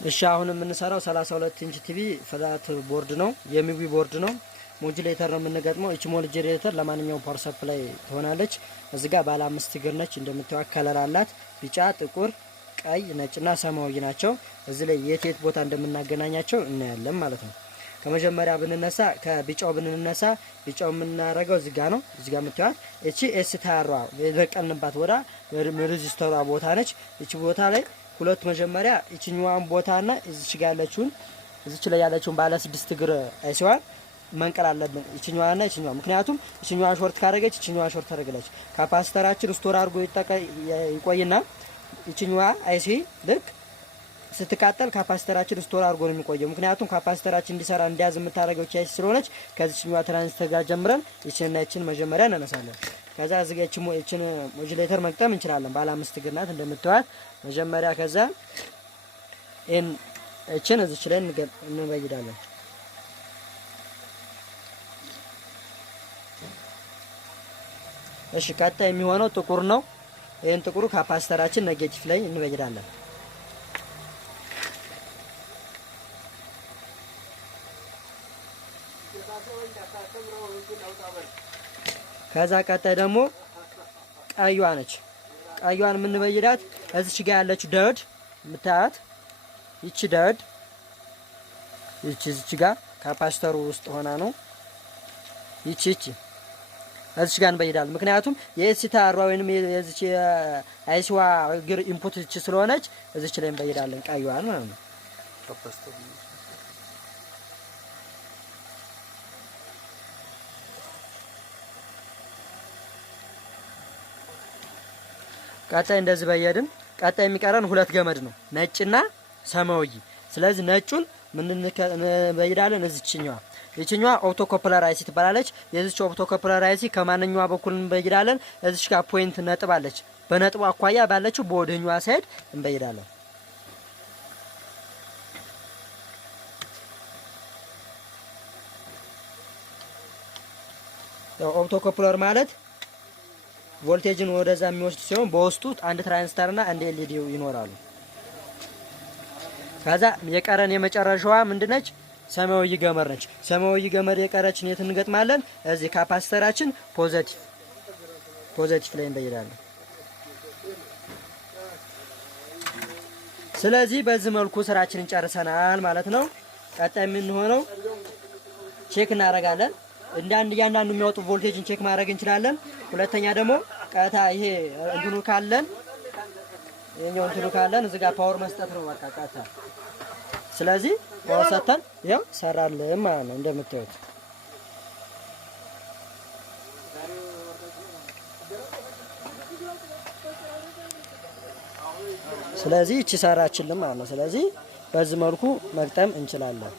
እሺ አሁን የምንሰራው 32 ኢንች ቲቪ ፍላት ቦርድ ነው፣ የሚዊ ቦርድ ነው። ሞጁሌተር ነው የምንገጥመው። እቺ ሞጁሌተር ለማንኛውም ፓወር ሰፕላይ ትሆናለች። እዚህ ጋር ባለ 5 እግር ነች። እንደምታዩት ከለር አላት። ቢጫ፣ ጥቁር፣ ቀይ፣ ነጭና ሰማያዊ ናቸው። እዚህ ላይ የት ቦታ እንደምናገናኛቸው እናያለን ማለት ነው። ከመጀመሪያ ብንነሳ ከቢጫው ብንነሳ ቢጫው የምናረገው እዚህ ጋር ነው። እዚህ ጋር የምታዩት እቺ ኤስ ታሯ የበቀልንባት ወዳ ሬዚስተሯ ቦታ ነች። እቺ ቦታ ላይ ሁለት መጀመሪያ እቺኛዋን ቦታና እዚች ጋር ያለችውን እዚች ላይ ያለችውን ባለ 6 እግር አይሲዋን መንቀል አለብን። እቺኛዋና እቺኛዋ ምክንያቱም እቺኛዋ ሾርት ካረገች እቺኛዋ ሾርት ታረጋለች። ካፓሲተራችን ስቶር አድርጎ ይቆይና እቺኛዋ አይሲ ልክ ስትቃጠል ካፓሲተራችን ስቶር አድርጎ ነው የሚቆየው። ምክንያቱም ካፓሲተራችን እንዲሰራ እንዲያዝ የምታረገው ቻይስ ስለሆነች ከዚህኛዋ ትራንዚስተር ጋር ጀምረን እቺና እቺን መጀመሪያ እናነሳለን። ከዛ እዚህ እቺን ሞጁሌተር መግጠም እንችላለን። ባለ 5 እግር ናት እንደምታዩት መጀመሪያ። ከዛ እቺን እዚች ላይ እንበይዳለን። እሺ ቀጣይ የሚሆነው ጥቁር ነው። ይሄን ጥቁሩ ካፓሲተራችን ኔጌቲቭ ላይ እንበይዳለን። ከዛ ቀጣይ ደግሞ ቀይዋ ነች። ቀይዋን የምንበይዳት እዚች ጋር ያለችው ዳዮድ ምታያት ይቺ ዳዮድ ይቺ ጋር ካፓሲተሩ ውስጥ ሆና ነው። ይቺ እዚች ጋር እንበይዳለን። ምክንያቱም የኤስቲ አርባ ወይንም የዚች አይሲዋ እግር ኢንፑት እቺ ስለሆነች እዚች ላይ እንበይዳለን ቀይዋን ማለት ነው። ቀጣይ እንደዚህ በየድን ቀጣይ የሚቀረን ሁለት ገመድ ነው፣ ነጭና ሰማያዊ። ስለዚህ ነጩን ምን እንበይዳለን እዚችኛዋ ይችኛዋ ኦፕቶ ኮፕለር አይሲ ትባላለች። የዚች ኦፕቶ ኮፕለር አይሲ ከማንኛዋ በኩል እንበይዳለን። እዚች ጋር ፖይንት ነጥብ አለች። በነጥቡ አኳያ ባለችው በወደኛዋ ሳይድ እንበይዳለን። ኦፕቶ ኮፕለር ማለት ቮልቴጅን ወደዛ የሚወስድ ሲሆን በውስጡ አንድ ትራንዚስተርና አንድ ኤልኢዲ ይኖራሉ። ከዛ የቀረን የመጨረሻዋ ምንድነች? ሰማያዊ ገመድ ነች። ሰማያዊ ገመድ የቀረችን የት እንገጥማለን? እዚህ ካፓሲተራችን ፖዚቲቭ ላይ እንበይዳለን። ስለዚህ በዚህ መልኩ ስራችንን ጨርሰናል ማለት ነው። ቀጣይ የምንሆነው ቼክ እናደርጋለን። እያንዳንዱ የሚያወጡ ቮልቴጅን ቼክ ማድረግ እንችላለን። ሁለተኛ ደግሞ ቀጣ ይሄ እንትኑ ካለን የኛው እንትኑ ካለን እዚህ ጋር ፓወር መስጠት ነው በቃ ቀጣ። ስለዚህ ፓወር ሰጥተን ያው ሰራልን ማለት ነው እንደምታዩት። ስለዚህ እቺ ሰራችልን ማለት ነው። ስለዚህ በዚህ መልኩ መግጠም እንችላለን።